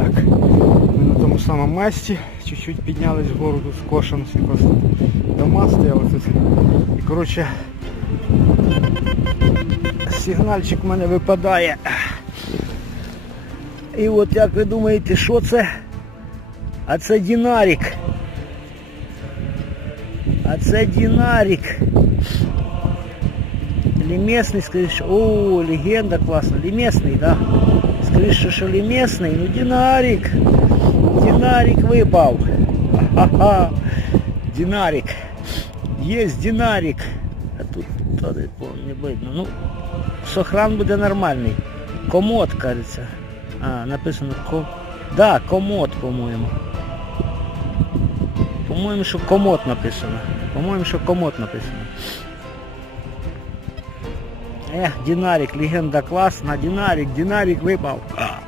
Так, ми на тому самому масті, чуть-чуть піднялись вгору, тут скошено, якраз дома стояли тут. І коротше, сигнальчик в мене випадає. І от як ви думаєте, що це? А це динарик. А це динарик. Лімесний, скоріше. О, легенда класна. Лімесний, да? Скоріше, що лімесний. Ну, динарик. Динарик випав. Ха-ха. Динарик. Є динарик. А тут то не видно. Ну, сохран буде нормальний. Комод, кажеться. А, написано ко... Да, комод, по-моєму. По-моєму, що комод написано. По-моєму, що комод написано. Ех, Динарик, легенда класна, Динарик, Динарик випав. А.